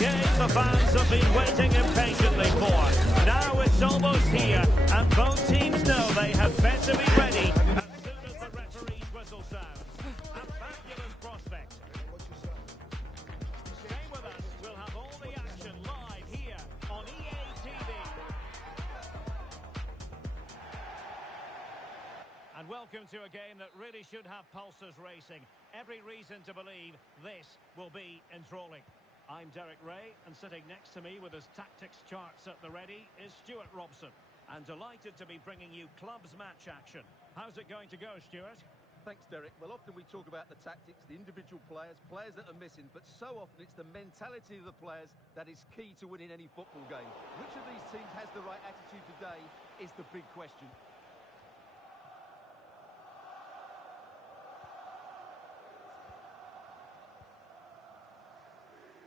game the fans have been waiting impatiently for. Now it's almost here, and both teams know they had better be ready as soon as the referee's whistle sounds. A fabulous prospect. Stay with us, we'll have all the action live here on EA TV. And welcome to a game that really should have pulses racing. Every reason to believe this will be enthralling. I'm Derek Ray, and sitting next to me with his tactics charts at the ready is Stuart Robson. And delighted to be bringing you clubs match action. How's it going to go, Stuart? Thanks, Derek. Well, often we talk about the tactics, the individual players, players that are missing, but so often it's the mentality of the players that is key to winning any football game. Which of these teams has the right attitude today is the big question.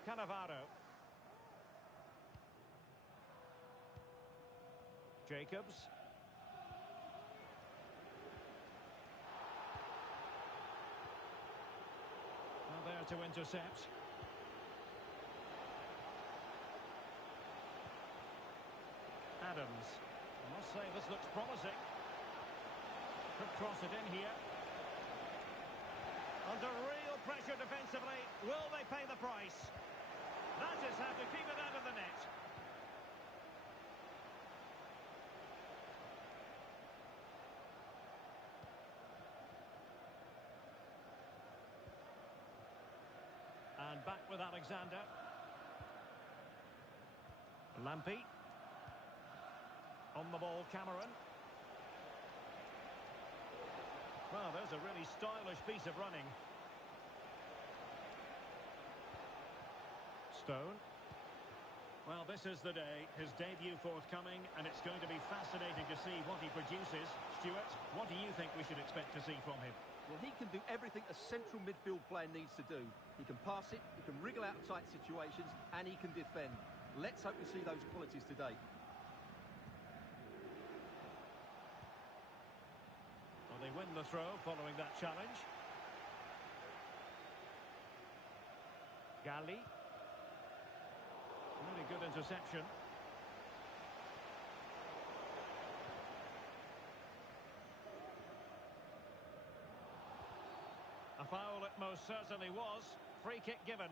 Cannavaro. Jacobs. Well, there to intercept. Adams. I must say this looks promising. Could cross it in here. Under real pressure defensively. Will they pay the price? That is how to keep it out of the net. And back with Alexander. Lampy. On the ball, Cameron. Well, there's a really stylish piece of running. Stone. Well, this is the day. His debut forthcoming, and it's going to be fascinating to see what he produces. Stuart, what do you think we should expect to see from him? Well, he can do everything a central midfield player needs to do. He can pass it, he can wriggle out of tight situations, and he can defend. Let's hope we see those qualities today. Well, they win the throw following that challenge. Galli. Really good interception. A foul it most certainly was. Free kick given.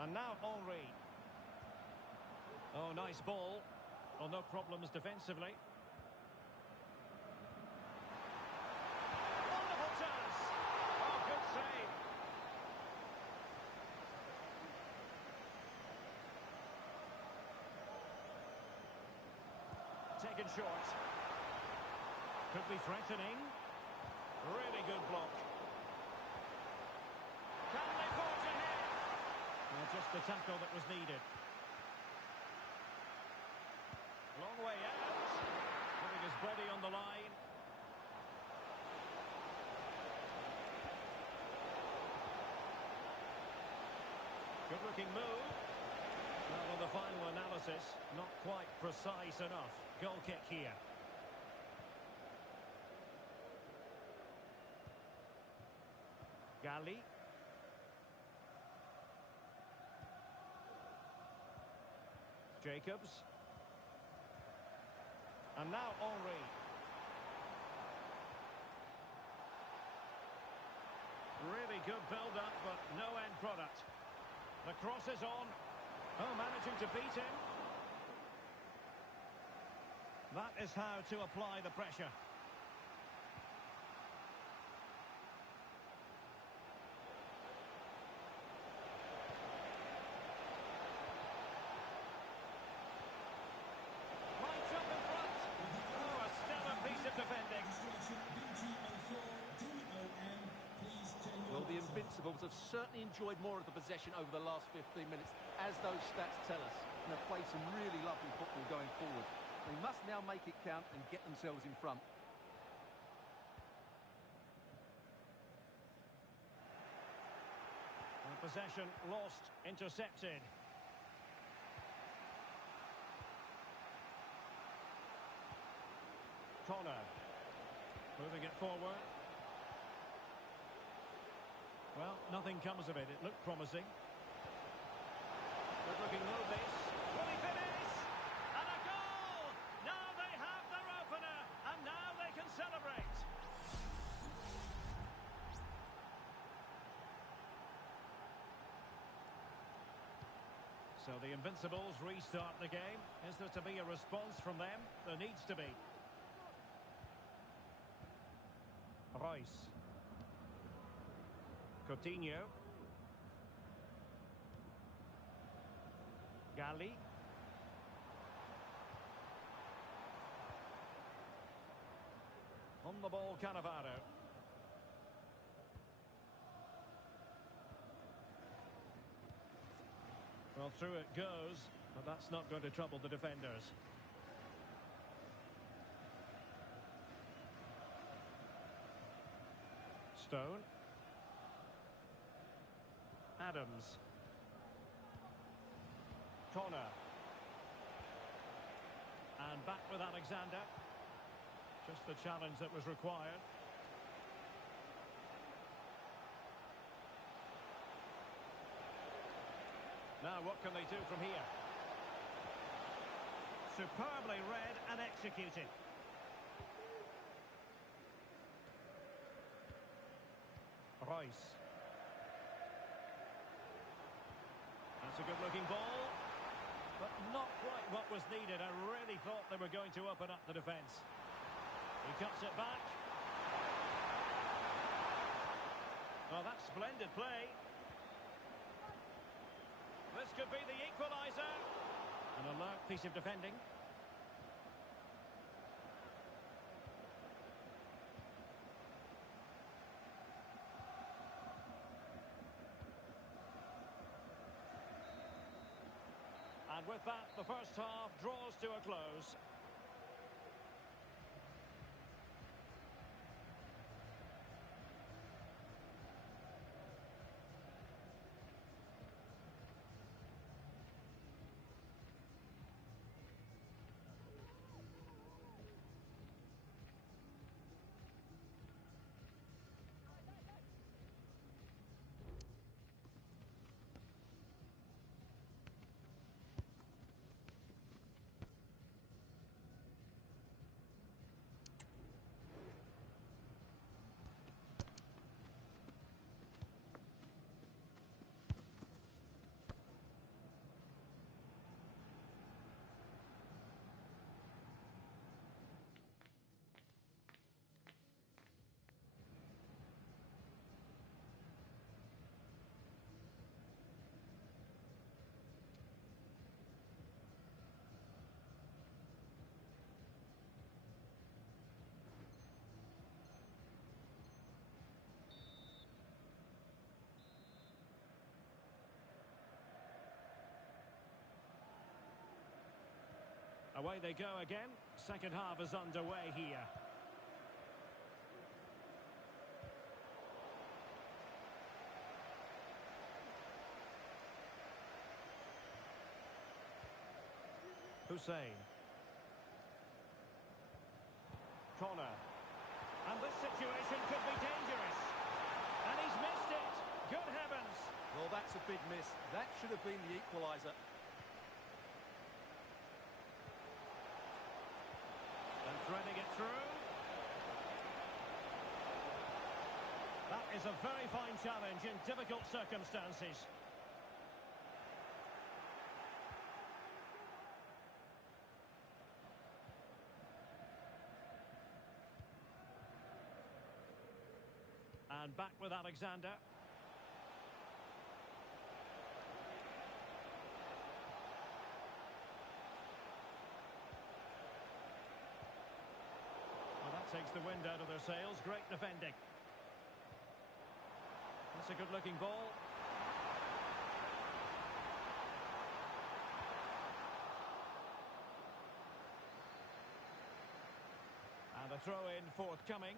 And now Henry. Oh, nice ball. Well, no problems defensively. Wonderful chance. Oh, good save. Taken short. Could be threatening. Really good block. Can they forge ahead? Well, just the tackle that was needed. Long way out. Putting his body on the line. Good looking move. Well, on the final analysis, not quite precise enough. Goal kick here. Galli. Jacobs. And now Henry. Really good build-up, but no end product. The cross is on. Oh, managing to beat him. That is how to apply the pressure. Right up in front. Oh, a stellar piece of defending. Well, the Invincibles have certainly enjoyed more of the possession over the last 15 minutes, as those stats tell us, and have played some really lovely football going forward. They must now make it count and get themselves in front. And possession lost, intercepted. Corner. Moving it forward. Well, nothing comes of it. It looked promising. Good looking move this. Will he finish? And a goal! Now they have their opener, and now they can celebrate. So the Invincibles restart the game. Is there to be a response from them? There needs to be. Royce. Coutinho. Gali. On the ball, Cannavaro. Well, through it goes, but that's not going to trouble the defenders. Stone. Adams. Corner. And back with Alexander. Just the challenge that was required. Now what can they do from here? Superbly read and executed. Royce. That's a good-looking ball, but not quite what was needed. I really thought they were going to open up the defence. He cuts it back. Oh, that's splendid play. This could be the equaliser. An alert piece of defending. And with that, the first half draws to a close. Away they go again. Second half is underway here. Hussein. Corner. And this situation could be dangerous. And he's missed it. Good heavens. Well, that's a big miss. That should have been the equaliser. And threading it through. That is a very fine challenge in difficult circumstances. And back with Alexander. Well, that takes the wind out of their sails. Great defending. That's a good-looking ball. And a throw-in forthcoming.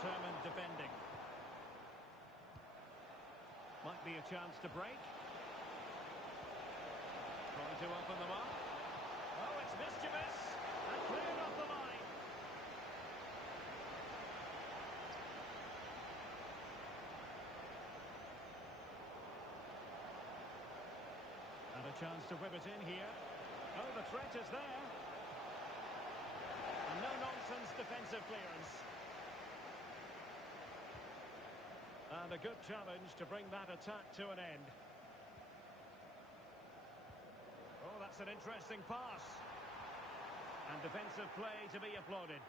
Determined defending. be a chance to break. Trying to open them up. Oh, it's mischievous. And cleared off the line. And a chance to whip it in here. Oh, the threat is there. And no-nonsense defensive clearance. And a good challenge to bring that attack to an end. Oh, that's an interesting pass. And defensive play to be applauded.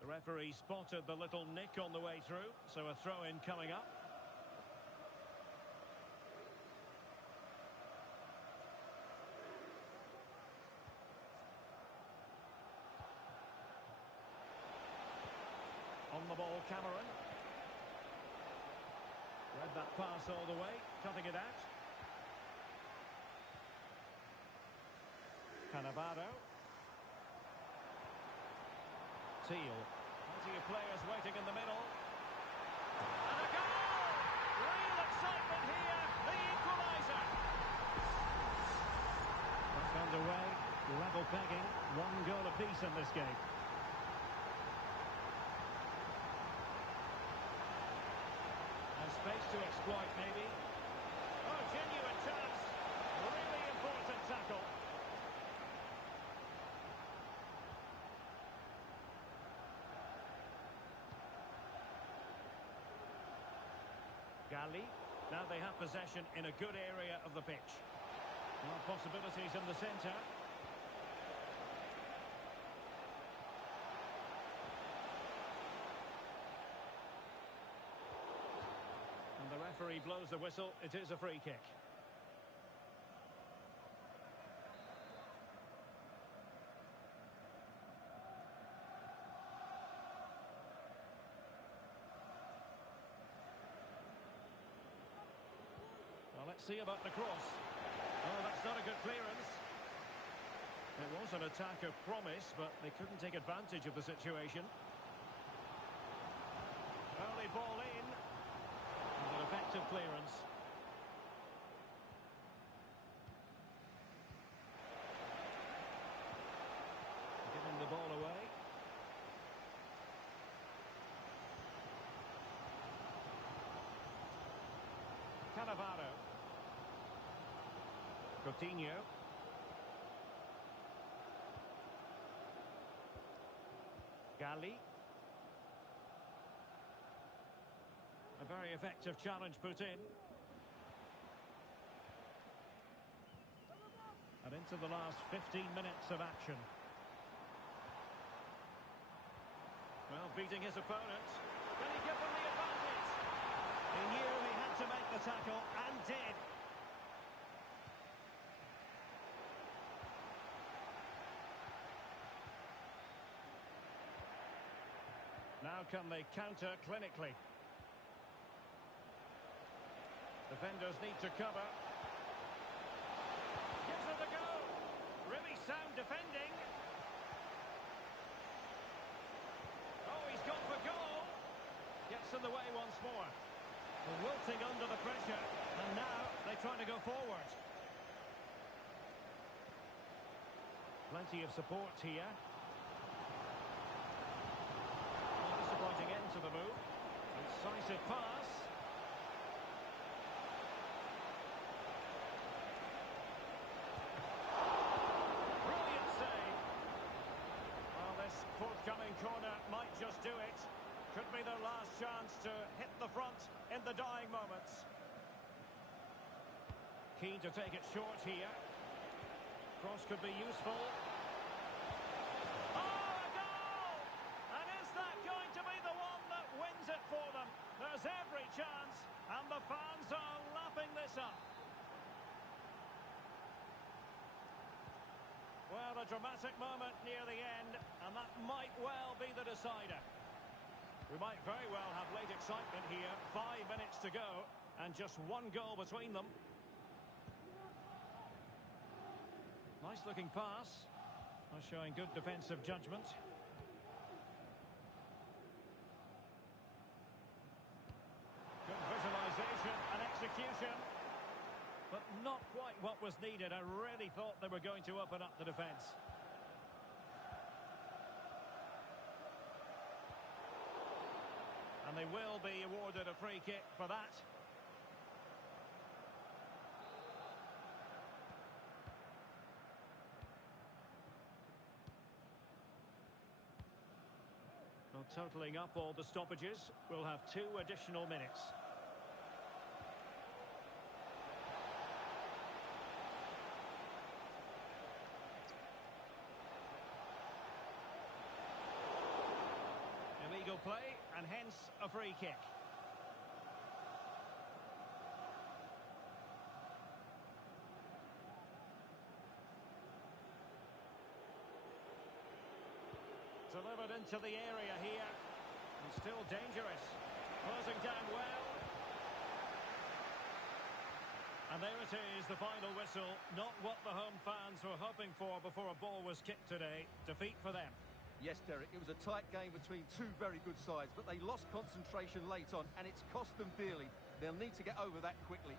The referee spotted the little nick on the way through, so a throw-in coming up. On the ball, Cameron. Read that pass all the way, cutting it out. Cannavaro. Teal. Plenty of players waiting in the middle. And a goal! Real excitement here, the equaliser. Back underway, level pegging, 1 goal apiece in this game. Space to exploit, maybe. Oh, genuine chance. Really important tackle. Galli. Now they have possession in a good area of the pitch. More possibilities in the centre. The referee blows the whistle. It is a free kick. Well, let's see about the cross. Oh, that's not a good clearance. It was an attack of promise, but they couldn't take advantage of the situation. Early ball in. An effective clearance. Giving the ball away. Cannavaro. Coutinho. Galli. A very effective challenge put in. And into the last 15 minutes of action. Well, beating his opponent. Can he give them the advantage? He knew he had to make the tackle, and did. Now can they counter clinically? Defenders need to cover. Gives it a go. Really sound defending. Oh, he's gone for goal. Gets in the way once more. Wilting under the pressure. And now they try to go forward. Plenty of support here. Disappointing end to the move. Incisive pass. Forthcoming corner might just do it. Could be their last chance to hit the front in the dying moments. Keen to take it short here. Cross could be useful. Oh, a goal! And is that going to be the one that wins it for them? There's every chance, and the fans are lapping this up. Well, a dramatic moment near the end, and that might well be the decider. We might very well have late excitement here. 5 minutes to go, and just 1 goal between them. Nice-looking pass. Showing good defensive judgment. Good visualisation. substitution. But not quite what was needed. I really thought they were going to open up the defence. And they will be awarded a free kick for that. Well, totalling up all the stoppages, we'll have 2 additional minutes. Illegal play, and hence a free kick. Delivered into the area here. And still dangerous. Closing down well. And there it is, the final whistle. Not what the home fans were hoping for before a ball was kicked today. Defeat for them. Yes, Derek, it was a tight game between 2 very good sides, but they lost concentration late on, and it's cost them dearly. They'll need to get over that quickly.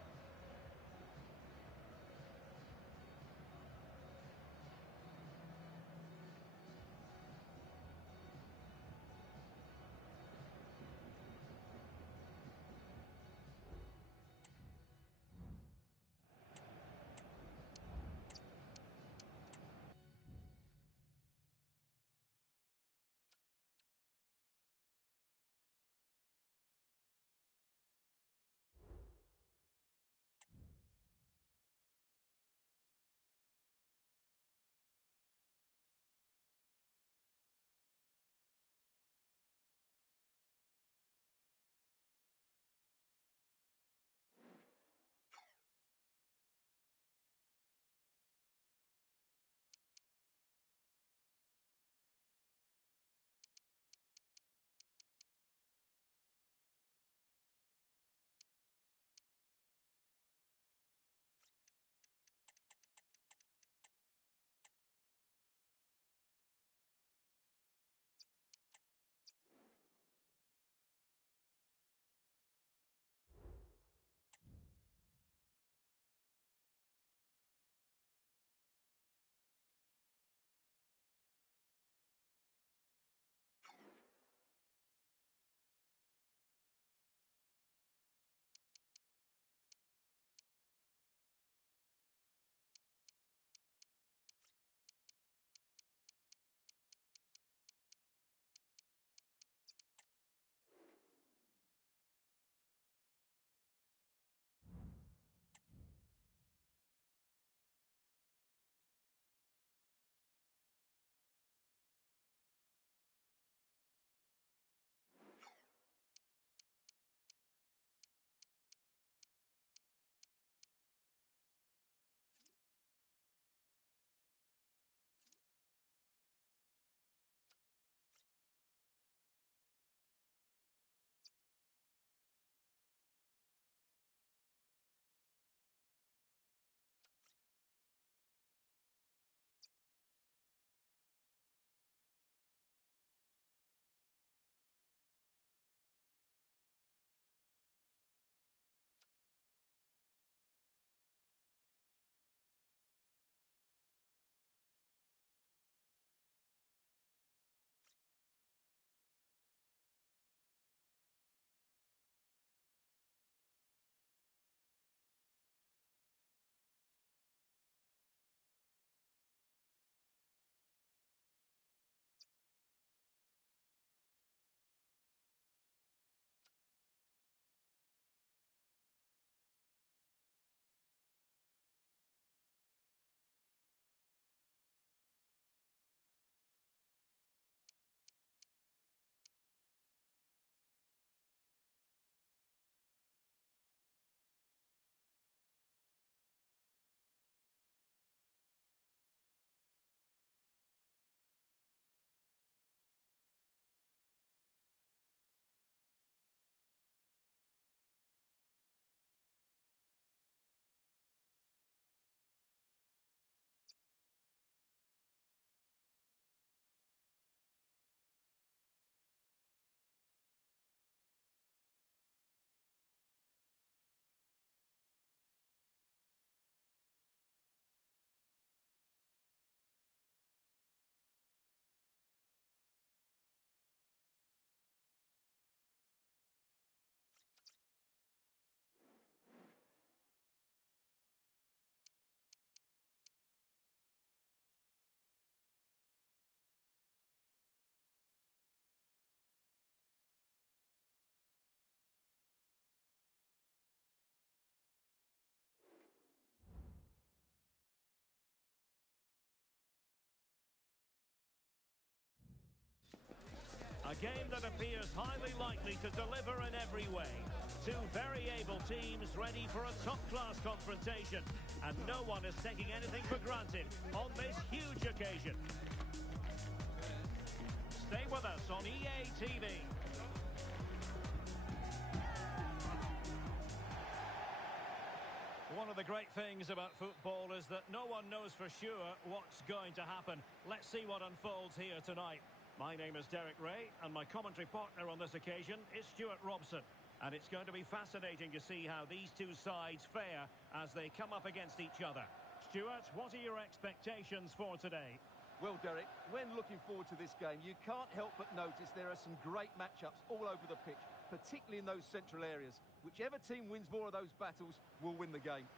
game that appears highly likely to deliver in every way. Two very able teams ready for a top-class confrontation. And no one is taking anything for granted on this huge occasion. Stay with us on EA TV. One of the great things about football is that no one knows for sure what's going to happen. Let's see what unfolds here tonight. My name is Derek Ray, and my commentary partner on this occasion is Stuart Robson. And it's going to be fascinating to see how these two sides fare as they come up against each other. Stuart, what are your expectations for today? Well, Derek, when looking forward to this game, you can't help but notice there are some great matchups all over the pitch, particularly in those central areas. Whichever team wins more of those battles will win the game.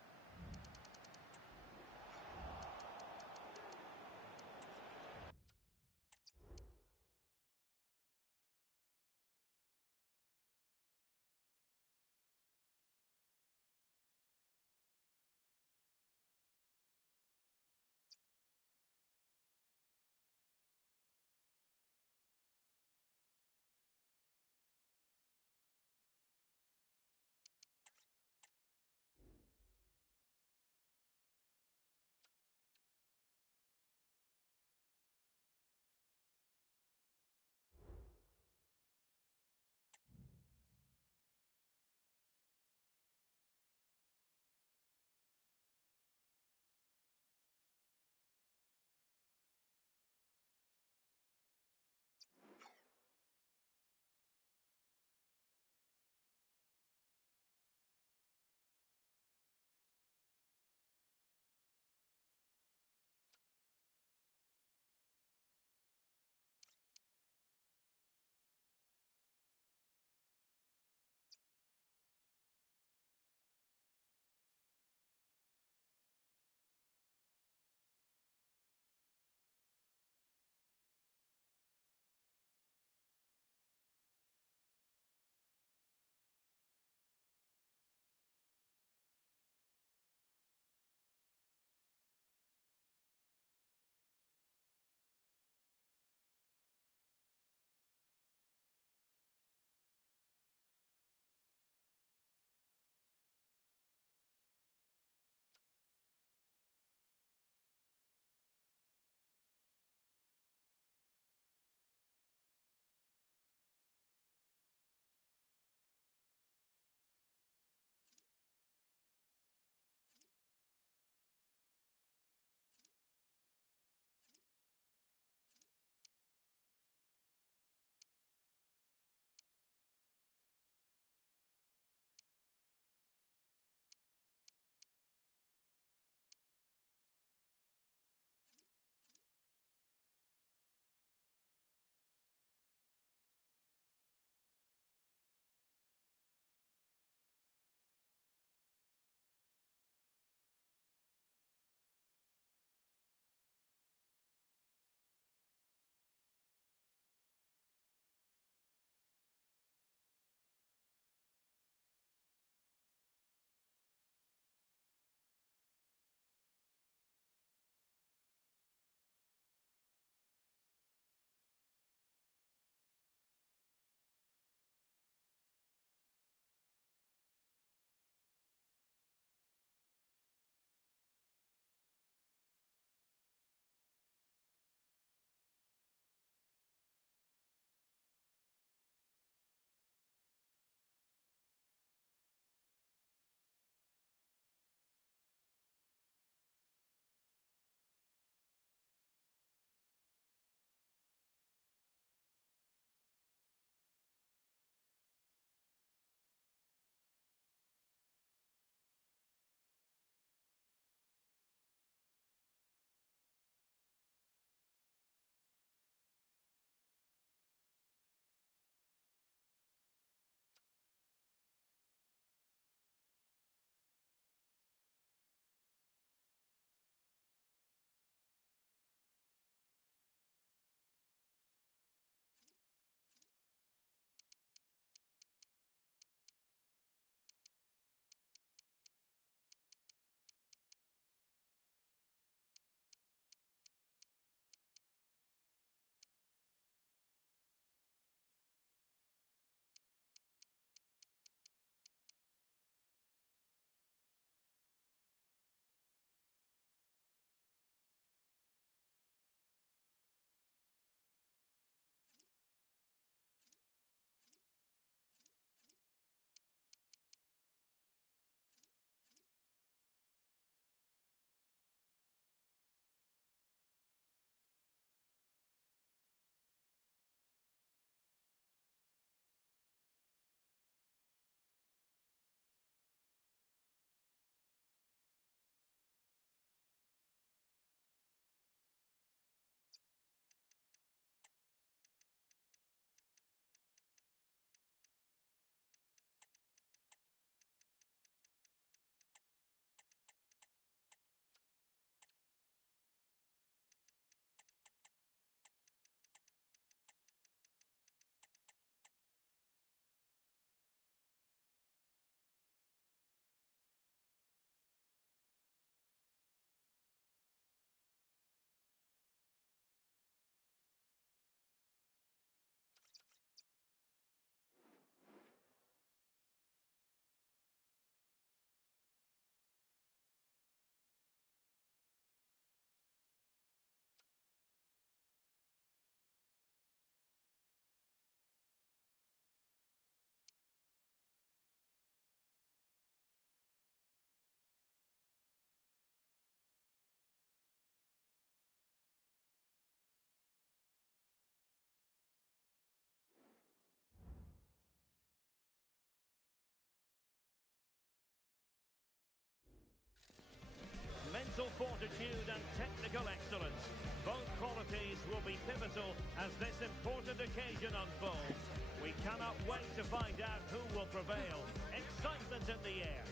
whistle as this important occasion unfolds. We cannot wait to find out who will prevail. Excitement in the air.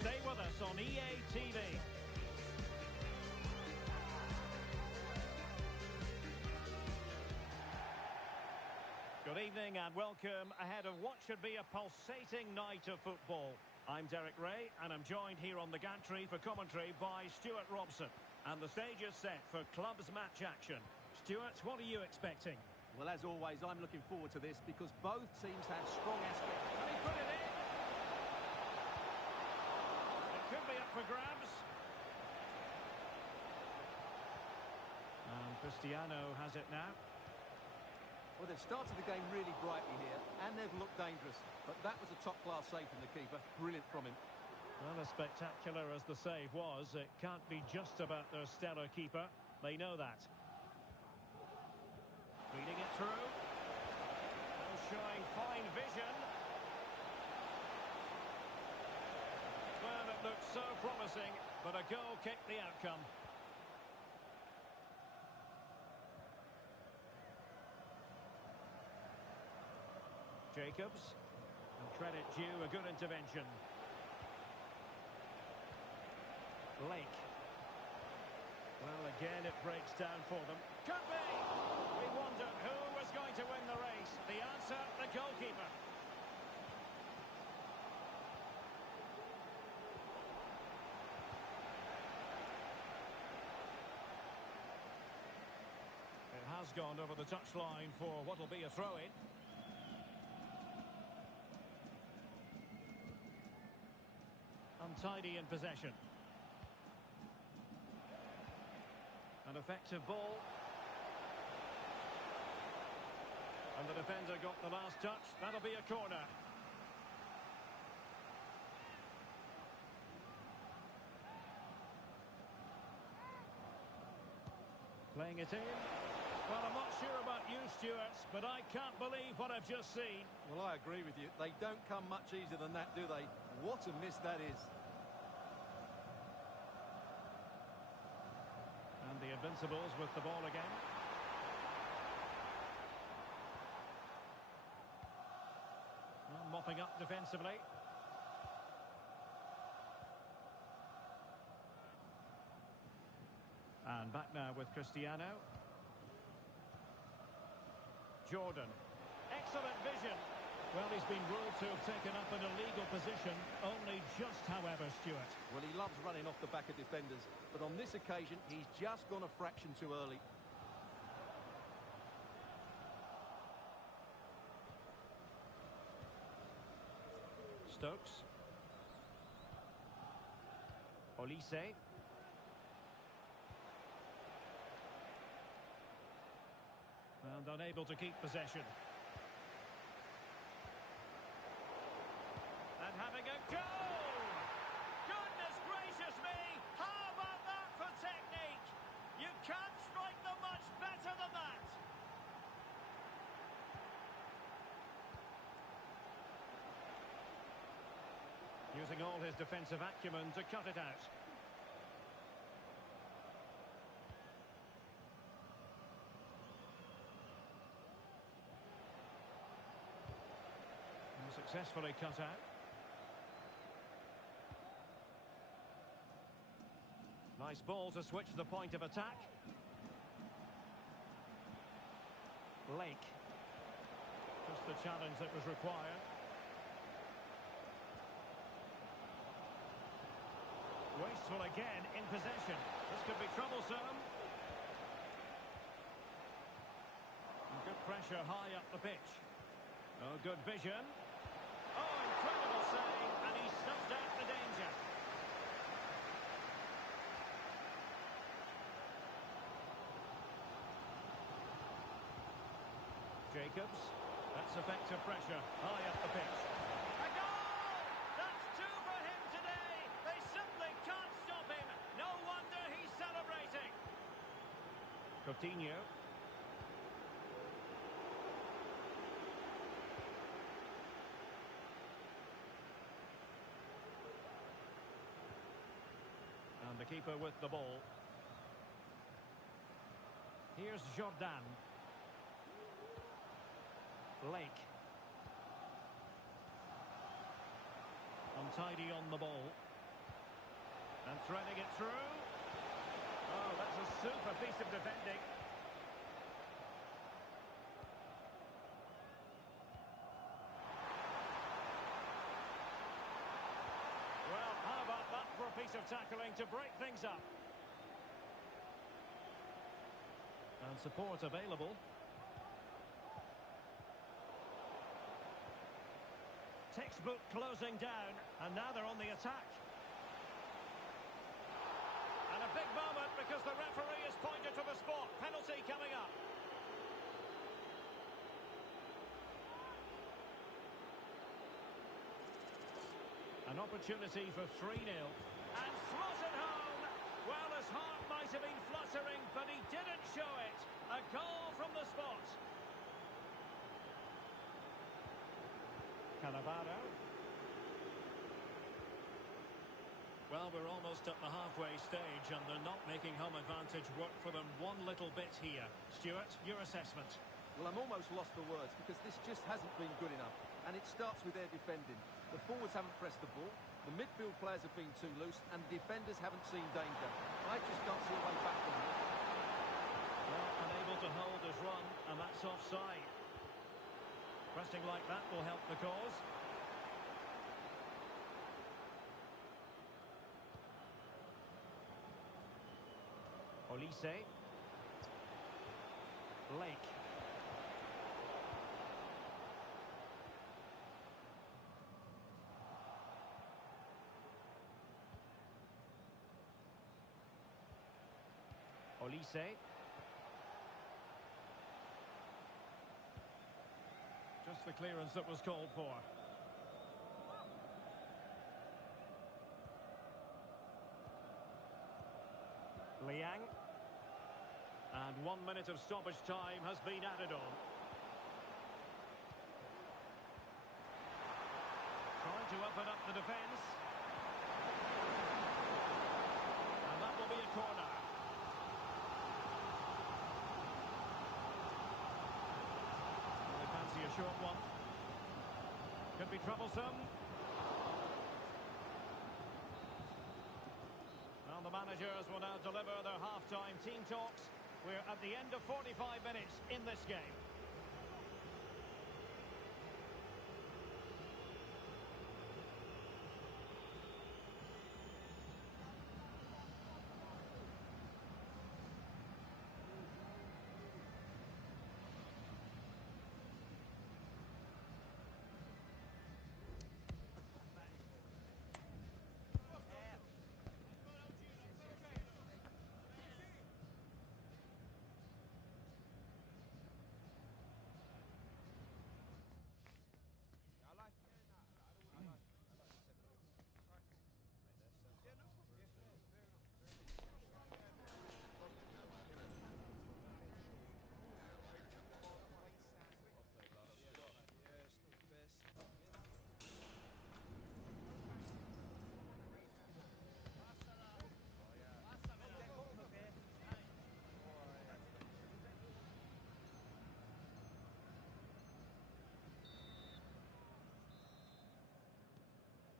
Stay with us on EA TV. Good evening and welcome ahead of what should be a pulsating night of football. I'm Derek Ray and I'm joined here on the gantry for commentary by Stuart Robson. And the stage is set for clubs match action. Stuart, what are you expecting? Well, as always, I'm looking forward to this because both teams have strong aspects. And he put it in! It could be up for grabs. And Cristiano has it now. Well, they've started the game really brightly here, and they've looked dangerous. But that was a top-class save from the keeper. Brilliant from him. Well, as spectacular as the save was, it can't be just about their stellar keeper. They know that. Feeding it through. Still showing fine vision. Well, it looked so promising, but a goal kicked the outcome. Jacobs, and credit due, a good intervention. Lake. Well, again, it breaks down for them. Could be! We wondered who was going to win the race. The answer, the goalkeeper. It has gone over the touchline for what will be a throw-in. Untidy in possession. An effective ball. And the defender got the last touch. That'll be a corner. Playing it in. Well, I'm not sure about you, Stuart, but I can't believe what I've just seen. Well, I agree with you. They don't come much easier than that, do they? What a miss that is. And the Invincibles with the ball again. Well, mopping up defensively. And back now with Cristiano. Jordan. Excellent vision. Well, he's been ruled to have taken up an illegal position. Only just, however, Stuart. Well, he loves running off the back of defenders. But on this occasion, he's just gone a fraction too early. Stokes. Olise. And unable to keep possession. And having a goal! Goodness gracious me! How about that for technique? You can't strike them much better than that! Using all his defensive acumen to cut it out. Successfully cut out. Nice ball to switch the point of attack. Lake. Just the challenge that was required. Wasteful again in possession. This could be troublesome. And good pressure high up the pitch. Oh, good vision. Oh, incredible save, and he snuffed out the danger. Jacobs. That's effective pressure. High up the pitch. A goal! That's two for him today. They simply can't stop him. No wonder he's celebrating. Coutinho. And the keeper with the ball. Here's Jordan. Lake. Untidy on the ball. And threading it through. Oh, that's a super piece of defending. Well, how about that for a piece of tackling to break things up? And support available. Textbook closing down, and now they're on the attack. And a big moment because the referee has pointed to the spot. Penalty coming up. An opportunity for 3-0. And slotted home. Well, his heart might have been fluttering, but he didn't show it. A goal from the spot. Cannavaro. Well, we're almost at the halfway stage, and they're not making home advantage work for them one little bit here. Stuart, your assessment? Well, I'm almost lost for words because this just hasn't been good enough. And it starts with their defending. The forwards haven't pressed the ball, the midfield players have been too loose, and the defenders haven't seen danger. I just can't see a way back from them. Well, unable to hold his run, and that's offside. Pressing like that will help the cause. Olise. Lake. Olise. Just the clearance that was called for. Liang. And 1 minute of stoppage time has been added on. Trying to open up the defence. And that will be a corner. They fancy a short one. Could be troublesome. Well, the managers will now deliver their half-time team talks. We're at the end of 45 minutes in this game.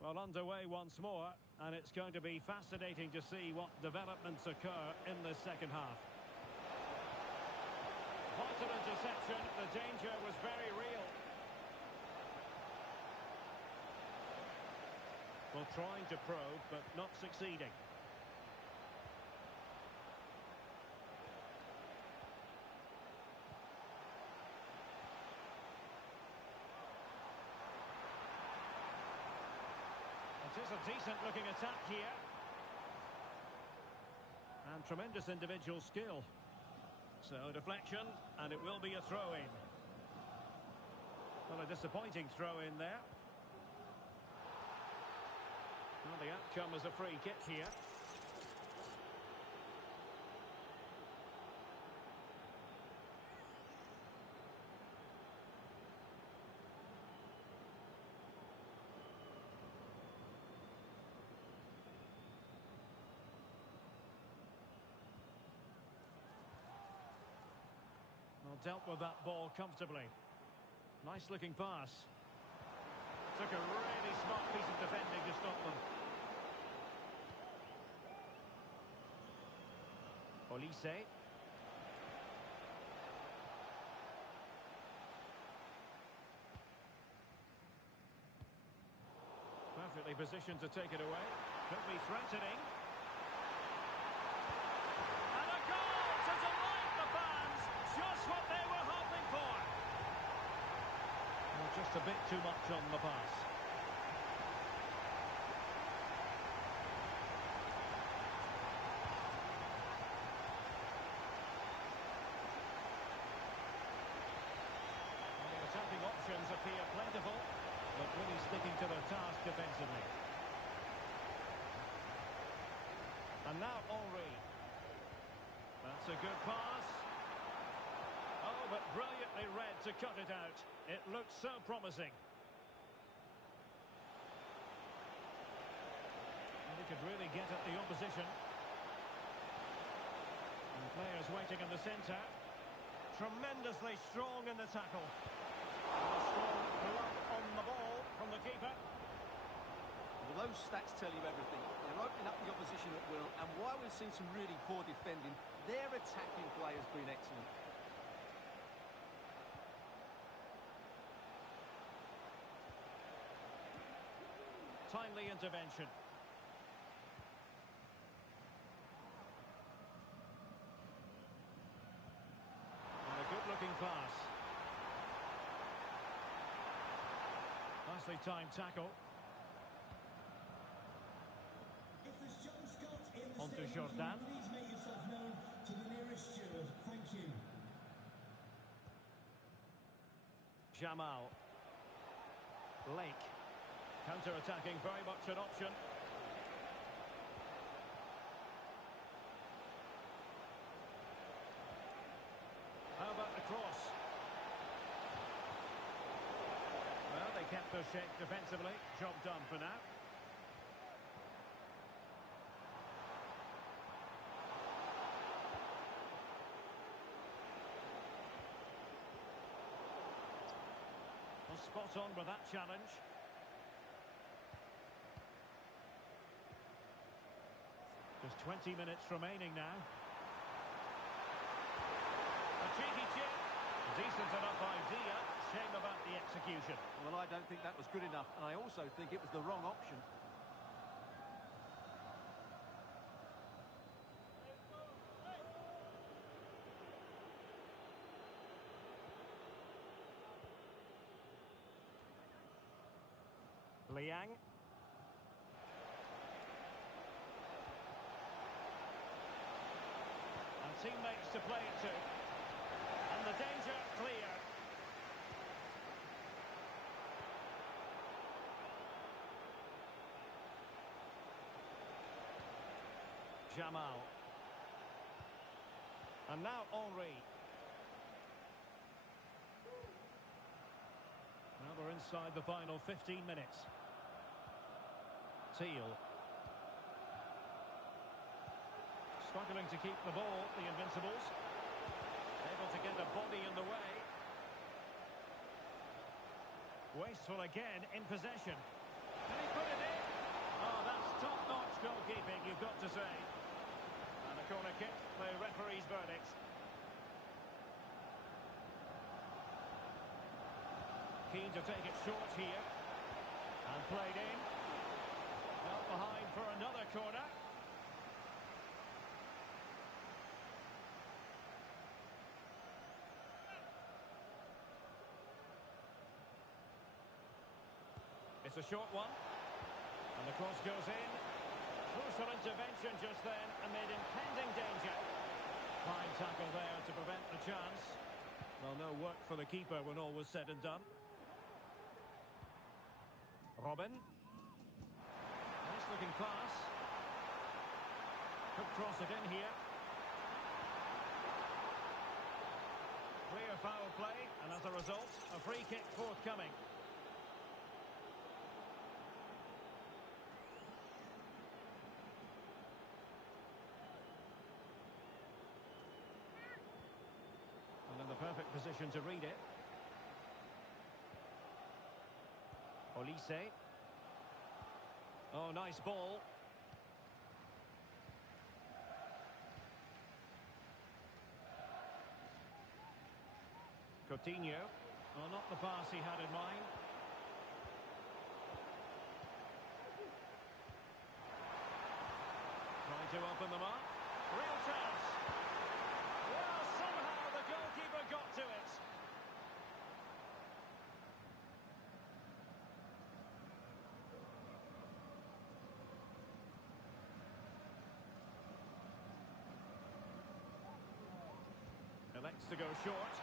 Well, underway once more, and it's going to be fascinating to see what developments occur in the second half. Vital interception, the danger was very real. Well, trying to probe, but not succeeding. It is a decent-looking attack here. And tremendous individual skill. So, deflection, and it will be a throw-in. Well, a disappointing throw-in there. Well, the outcome is a free kick here. Well, dealt with that ball comfortably. Nice looking pass. Took a really smart piece of defending to stop them. Olise. Perfectly positioned to take it away. Could be threatening. And a goal to delight the fans. Just what they were hoping for. Well, just a bit too much on the pass. Well, the attacking options appear plentiful, but really sticking to their task defensively. And now Henry. That's a good pass. Oh, but brilliantly read to cut it out. It looks so promising. And he could really get at the opposition. And players waiting in the centre. Tremendously strong in the tackle. A strong glove on the ball from the keeper. Well, those stats tell you everything. They're opening up the opposition at will, and while we've seen some really poor defending, their attacking play has been excellent. Timely intervention. And a good-looking pass. Nicely timed tackle. On to Jordan. Please make yourself known to the nearest steward. Thank you. Jamal. Lake. Counter-attacking, very much an option. How about the cross? Well, they kept their shape defensively. Job done for now. Well, spot on with that challenge. Just 20 minutes remaining now. A cheeky chip. Decent enough idea. Shame about the execution. Well, I don't think that was good enough, and I also think it was the wrong option. Liang. And teammates to play it to. And the danger clear. Jamal. And now Henry. Now we're inside the final 15 minutes. Teal. Struggling to keep the ball, the Invincibles. Able to get a body in the way. Wasteful again in possession. Can he put it in? Oh, that's top-notch goalkeeping, you've got to say. And a corner kick, the referee's verdict. Keen to take it short here. And played in. Well behind for another corner. It's a short one. And the cross goes in. Crucial intervention just then amid impending danger. Fine tackle there to prevent the chance. Well, no work for the keeper when all was said and done. Robin. Nice looking pass. Could cross it in here. Clear foul play, and as a result, a free kick forthcoming. And in the perfect position to read it. Olise. Oh, nice ball. Coutinho. Well, not the pass he had in mind. Trying to open them up. Real chance. Well, somehow the goalkeeper got to it. Elects to go short.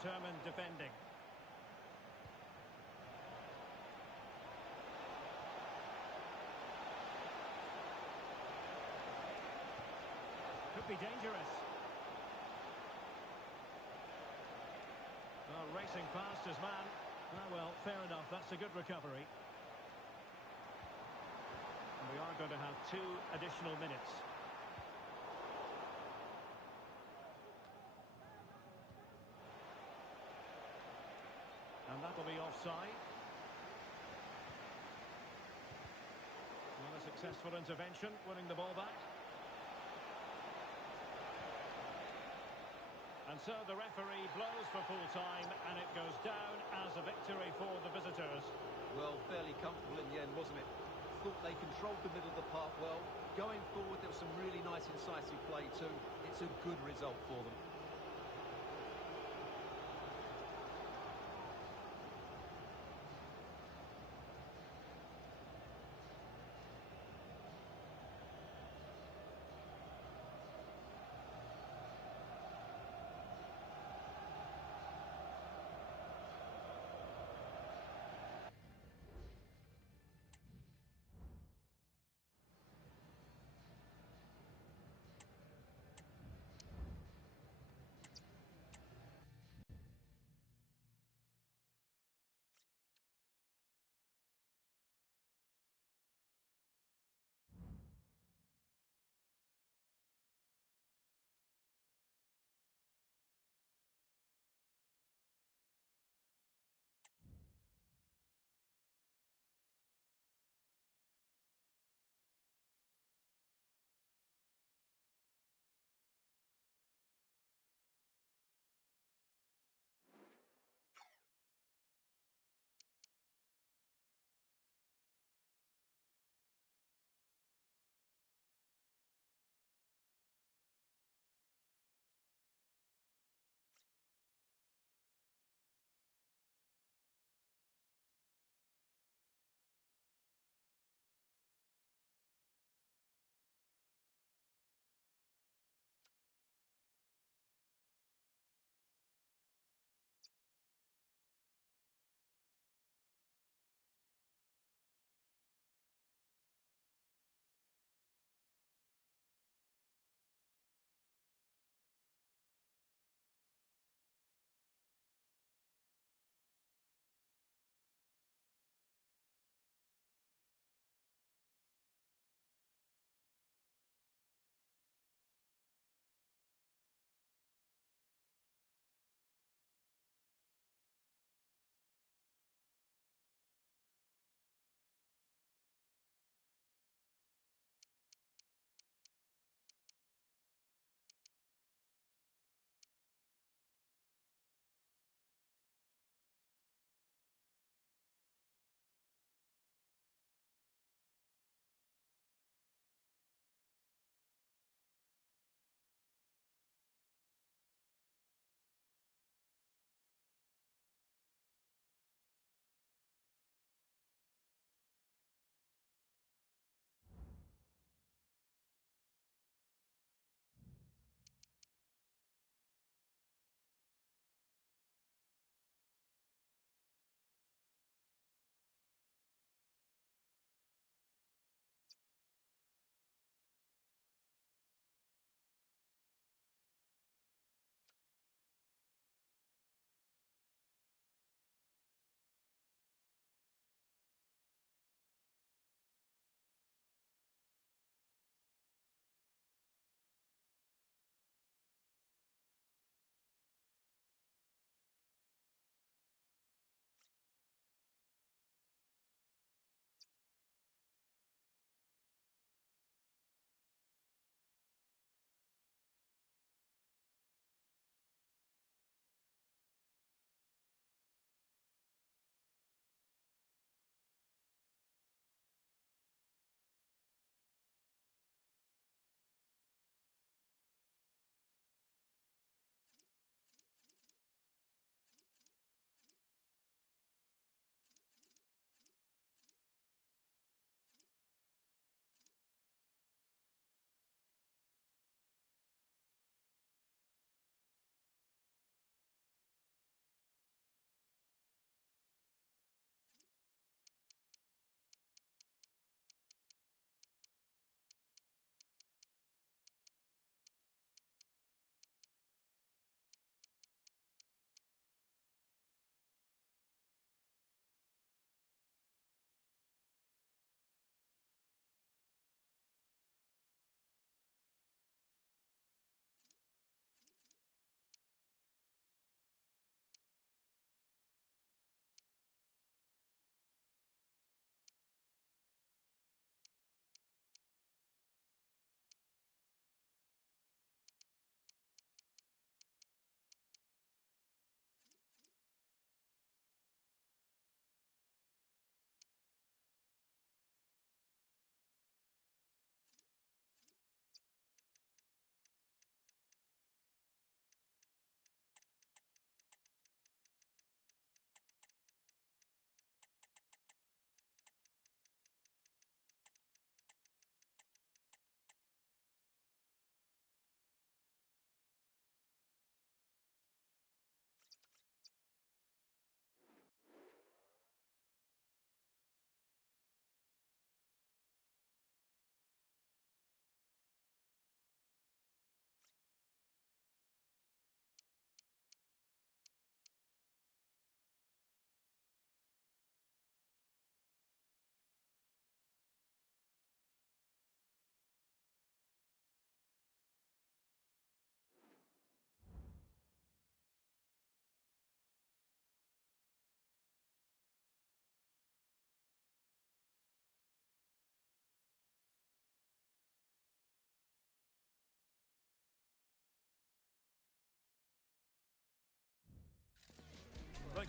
Determined defending. Could be dangerous. Well, racing past his man. Ah, well, fair enough. That's a good recovery. And we are going to have 2 additional minutes. And that'll be offside. Well, a successful intervention, winning the ball back. And so the referee blows for full time, and it goes down as a victory for the visitors. Well, fairly comfortable in the end, wasn't it? Thought they controlled the middle of the park well. Going forward, there was some really nice incisive play too. It's a good result for them.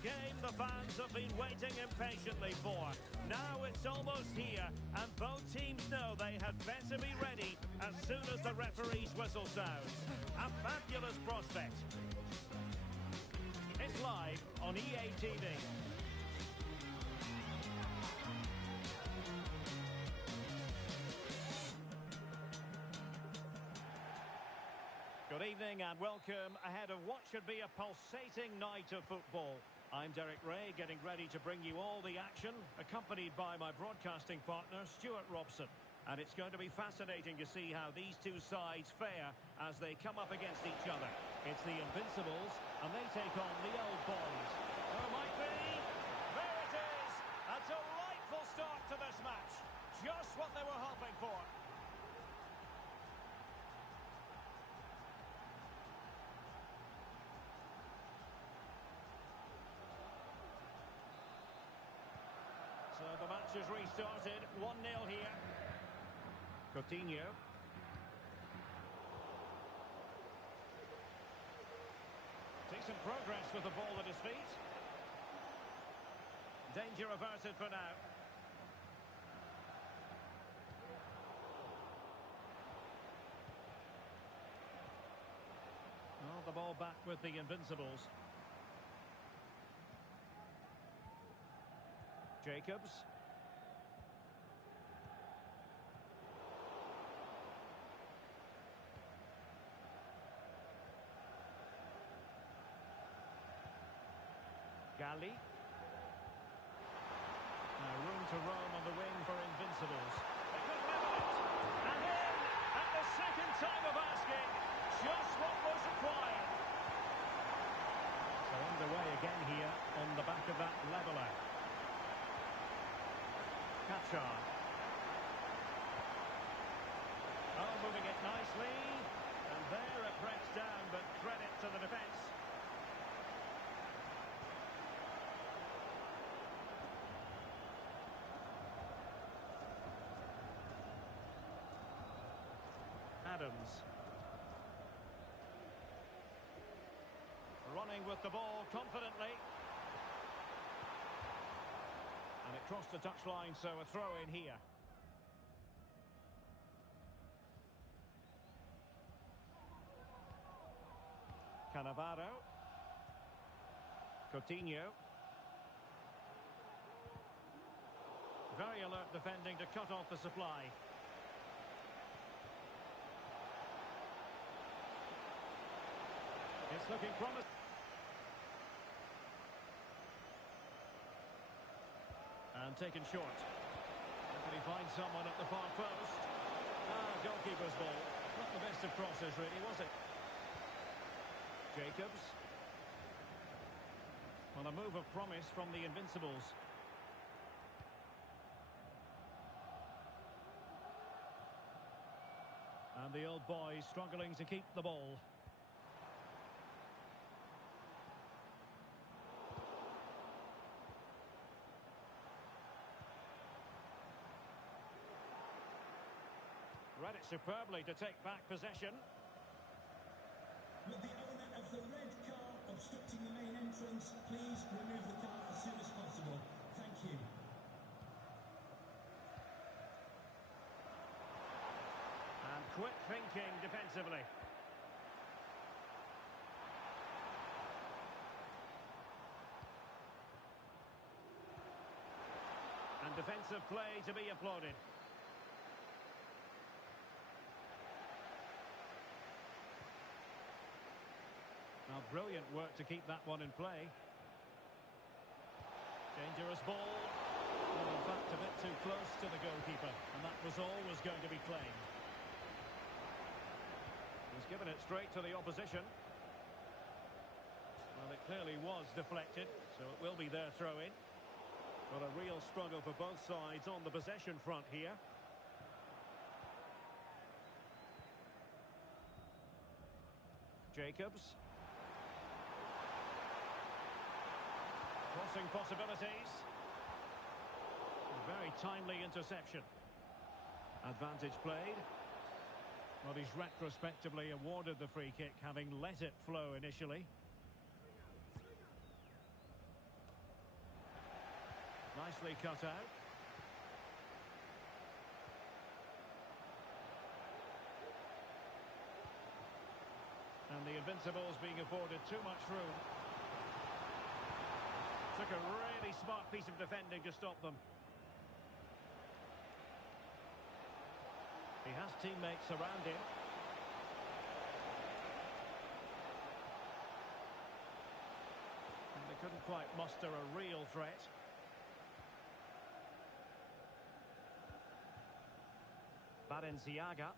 game the fans have been waiting impatiently for. Now it's almost here, and both teams know they had better be ready as soon as the referee's whistle sounds. A fabulous prospect. It's live on EA TV. Good evening and welcome ahead of what should be a pulsating night of football. I'm Derek Ray, getting ready to bring you all the action, accompanied by my broadcasting partner, Stuart Robson. And it's going to be fascinating to see how these two sides fare as they come up against each other. It's the Invincibles, and they take on the Old Boys. Oh, might be. There it is. A delightful start to this match. Just what they were hoping for. So the match has restarted, 1-0 here. Coutinho. Decent progress with the ball at his feet. Danger averted for now. Oh, the ball back with the Invincibles. Jacobs. Gali. Now room to roam on the wing for Invincibles. They could level it. And in at the second time of asking, just what was required. So underway again here on the back of that leveller. Kachar. Oh, moving it nicely. And there it breaks down, but credit to the defence. Adams. Running with the ball confidently. And it crossed the touchline, so a throw in here. Cannavaro. Coutinho. Very alert defending to cut off the supply. It's looking promising. And taken short. Can he find someone at the far post? Goalkeeper's ball. Not the best of crosses, really, was it? Jacobs. Well, a move of promise from the Invincibles. And the Old Boys struggling to keep the ball. Read it superbly to take back possession. With the owner of the red car obstructing the main entrance, please remove the car as soon as possible. Thank you. And quick thinking defensively. And defensive play to be applauded. Now, brilliant work to keep that one in play. Dangerous ball. Well, in fact, a bit too close to the goalkeeper, and that was always going to be claimed. He's given it straight to the opposition. Well, it clearly was deflected, so it will be their throw-in. But a real struggle for both sides on the possession front here. Jacobs. Crossing possibilities. A very timely interception. Advantage played. Well, he's retrospectively awarded the free kick, having let it flow initially. Nicely cut out. And the Invincibles being afforded too much room. Took a really smart piece of defending to stop them. He has teammates around him. And they couldn't quite muster a real threat. Balenciaga.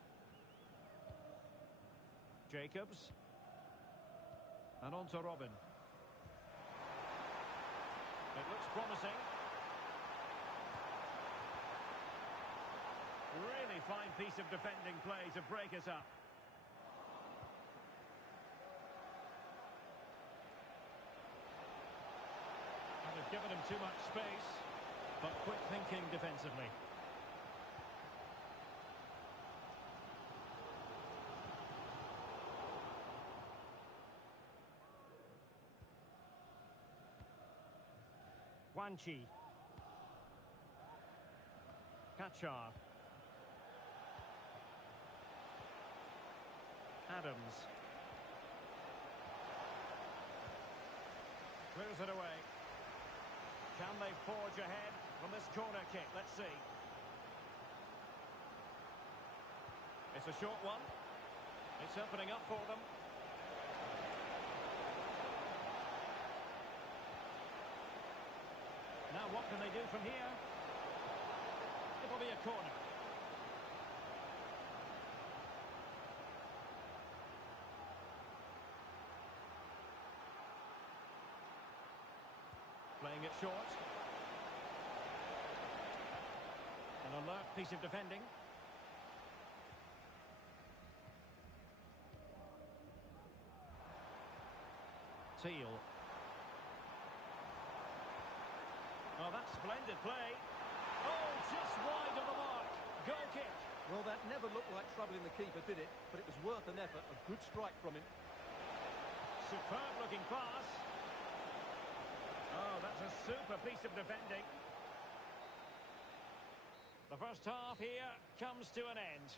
Jacobs. And on to Robin. It looks promising. Really fine piece of defending play to break it up. And they've given him too much space, but quick thinking defensively. Wanchi. Kachar. Adams. Clears it away. Can they forge ahead from this corner kick? Let's see. It's a short one. It's opening up for them. Now what can they do from here? It'll be a corner. Playing it short. An alert piece of defending. Teal. Oh, that's splendid play. Oh, just wide of the mark. Goal kick. Well, that never looked like troubling the keeper, did it? But it was worth an effort. A good strike from him. Superb looking pass. Oh, that's a super piece of defending. The first half here comes to an end.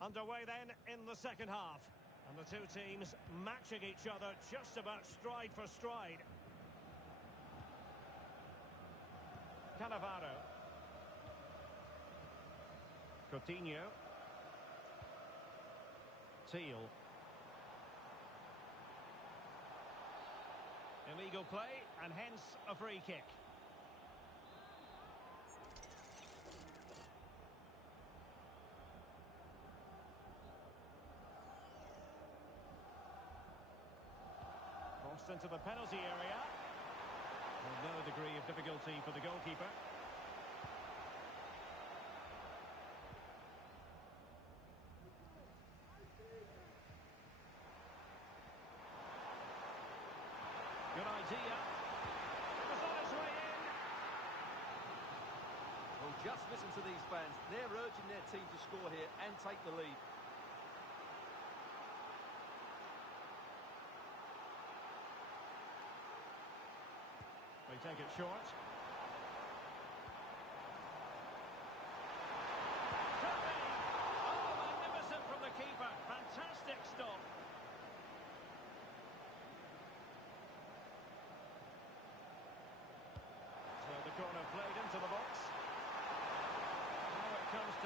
Underway then in the second half. And the two teams matching each other just about stride for stride. Cannavaro. Coutinho. Teal. Illegal play and hence a free kick. Into the penalty area. Well, no degree of difficulty for the goalkeeper. Good idea. It was on its way in. Well, just listen to these fans. They're urging their team to score here and take the lead. They take it short. Oh, magnificent from the keeper. Fantastic.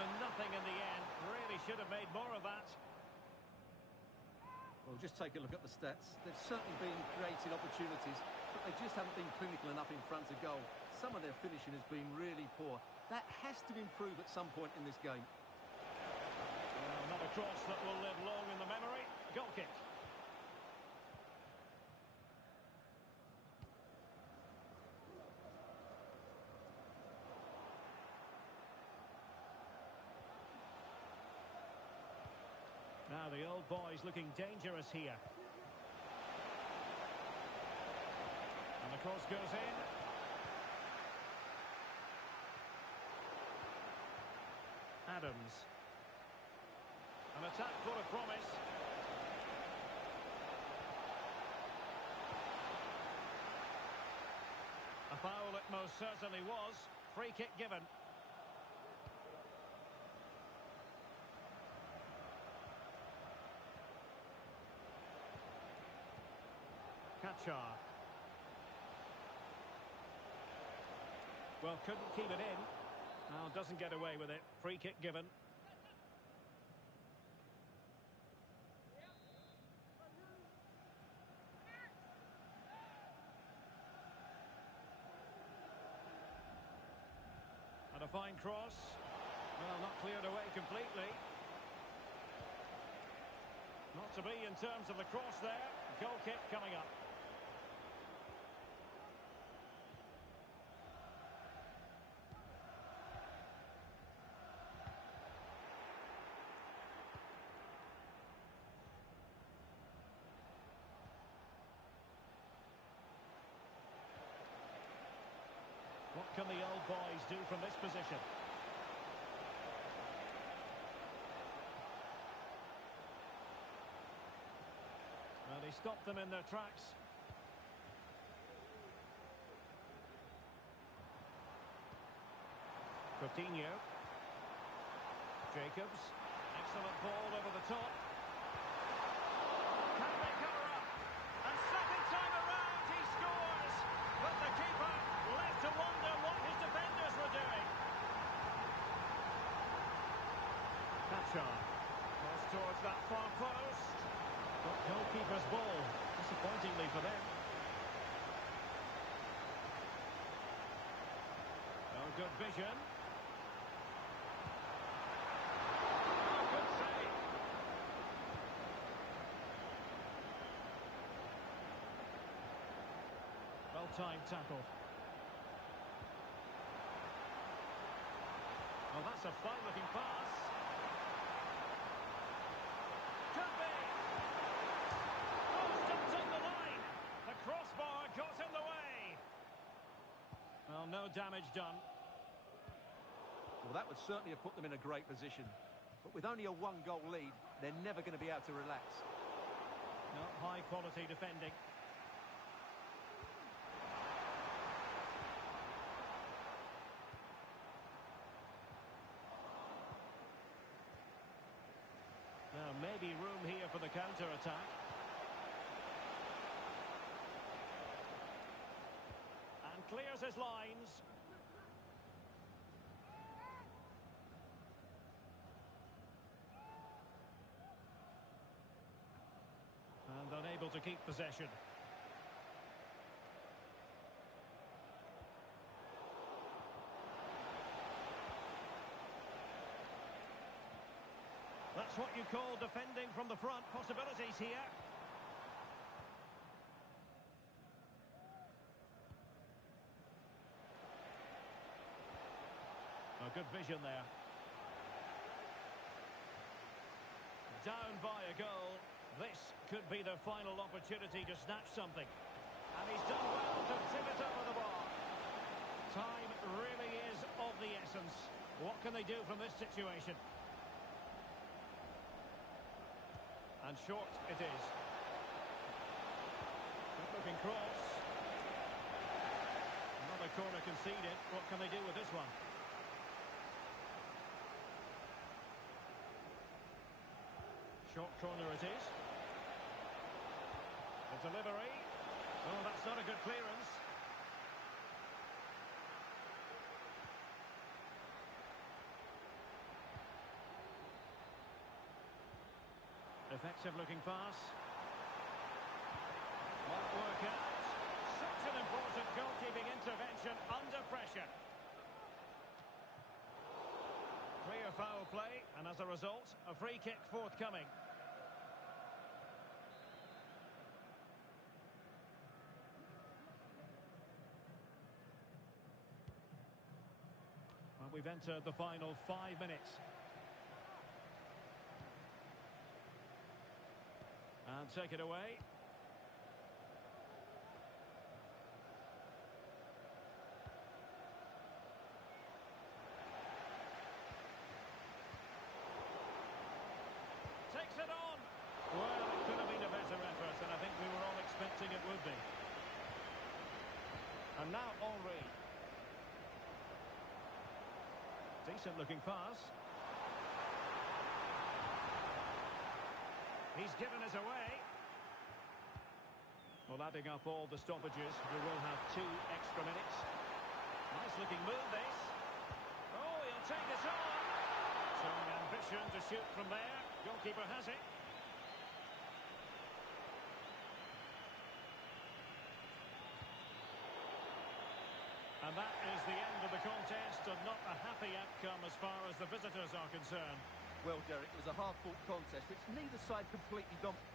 to nothing in the end. Really should have made more of that. Well, just take a look at the stats. They've certainly been creating opportunities, but they just haven't been clinical enough in front of goal. Some of their finishing has been really poor. That has to improve at some point in this game. Well, not a cross that will live long in the memory. Goal kick. Now the old boy's looking dangerous here. And the cross goes in. Adams. An attack full of promise. A foul it most certainly was. Free kick given. Kachar. Well, couldn't keep it in. Now doesn't get away with it. Free kick given. And a fine cross. Well, not cleared away completely. Not to be in terms of the cross there. Goal kick coming up. What can the old boys do from this position? Well, he stopped them in their tracks. Coutinho. Jacobs. Excellent ball over the top. Can they cover up? And second time around he scores! But the keeper left to wonder what his defenders were doing. Kachar. Cross towards that far post. But goalkeeper's ball, disappointingly for them. Oh, good vision. Oh, good save. Well-timed tackle. Oh, that's a fine-looking pass. Could be. Crossbar got in the way. Well, no damage done. Well, that would certainly have put them in a great position. But with only a one-goal lead, they're never going to be able to relax. No, high-quality defending. Now, maybe room here for the counter-attack. Clears his lines. And unable to keep possession. That's what you call defending from the front. Possibilities here. Good vision there. Down by a goal. This could be their final opportunity to snatch something. And he's done well to tip it over the bar. Time really is of the essence. What can they do from this situation? And short it is. Good looking cross. Another corner conceded. What can they do with this one? Short corner it is. The delivery. Oh, that's not a good clearance. Effective looking pass. Won't work out. Such an important goalkeeping intervention under pressure. Clear foul play, and as a result, a free kick forthcoming. Well, we've entered the final 5 minutes. And take it away. Takes it on. Well, it could have been a better effort, and I think we were all expecting it would be. And now Henry. Decent looking pass. He's given us away. Well, adding up all the stoppages, we will have 2 extra minutes. Nice looking move, this. Oh, he'll take us on. Showing ambition to shoot from there. Goalkeeper has it. And that is the end of the contest, and not a happy outcome as far as the visitors are concerned. Well, Derek, it was a hard-fought contest, which neither side completely dominated.